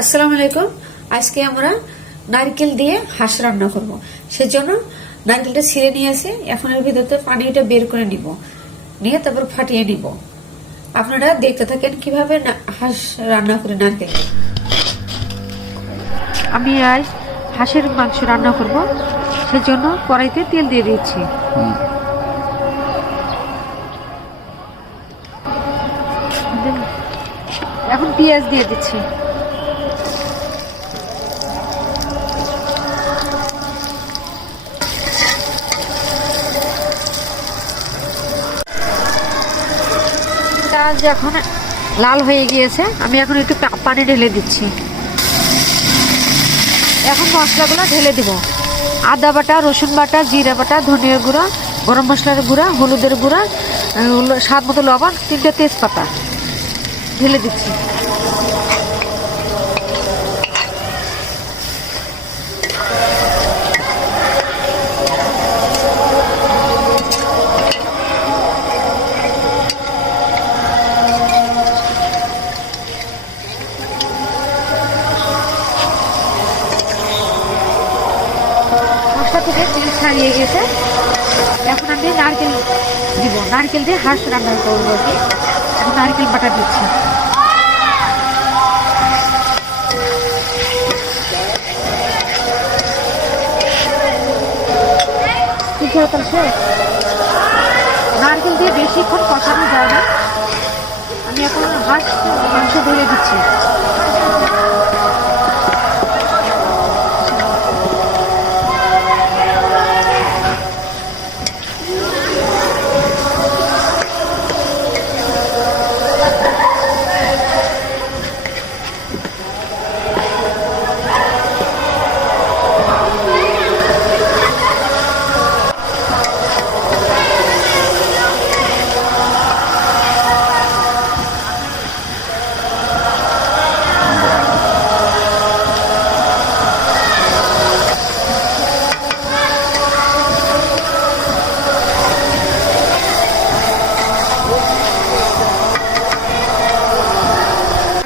আসসালামু আলাইকুম। আজকে আমরা নারকেল দিয়ে হাঁস রান্না করব। সেজন্য নারকেলটা ছিঁড়ে নিয়ে আসে এখন এর ভিতরতে পানিটা বের করে নিব। নিয়ে তারপর ফাটিয়ে নিব। আপনারা দেখতে থাকেন কীভাবে হাঁস রান্না করে নারকেল। আমি আজ হাঁসের মাংস রান্না করব। সেজন্য কড়াইতে তেল দিয়ে দিচ্ছি। এখন পেঁয়াজ দিয়ে দিচ্ছি। পেঁয়াজ এখন লাল হয়ে গিয়েছে। আমি এখন একটু পানি ঢেলে দিচ্ছি। এখন মশলাগুলো ঢেলে দিব। আদা বাটা, রসুন বাটা, জিরা বাটা, ধনিয়া গুঁড়া, গরম মশলার গুঁড়া, হলুদের গুঁড়া স্বাদ মতো লবণ, তিনটে তেজপাতা। ঢেলে দিচ্ছি। ছাড়িয়ে গেছে। এখন আমি নারকেল দিব। নারকেল দিয়ে হাঁস রান্না করব এখন নারকেল বাটা দিচ্ছি। নারকেল দিয়ে বেশিক্ষণ কষানো যায় না। আমি এখন হাঁস মাংস ধরে দিচ্ছি।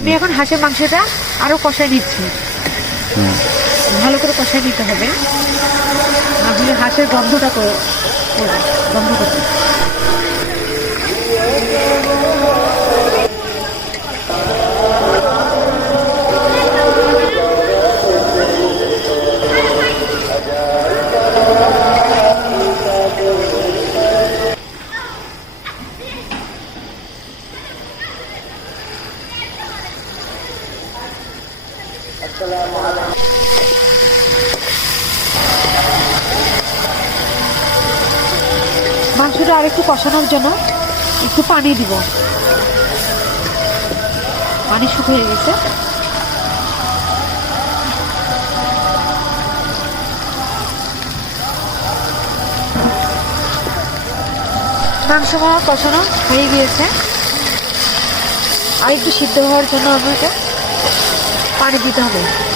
আমি এখন হাঁসের মাংসটা আরও কষাই নিচ্ছি। ভালো করে কষাই নিতে হবে। নাহলে হাঁসের গন্ধটা তো গন্ধ করবে, মাংসটা আর একটু কষানোর জন্য একটু পানি দিব। পানি শুকিয়ে গেছে। মাংস কষানো হয়ে গিয়েছে। আর একটু সিদ্ধ হওয়ার জন্য আমাকে পানি দিতে হবে।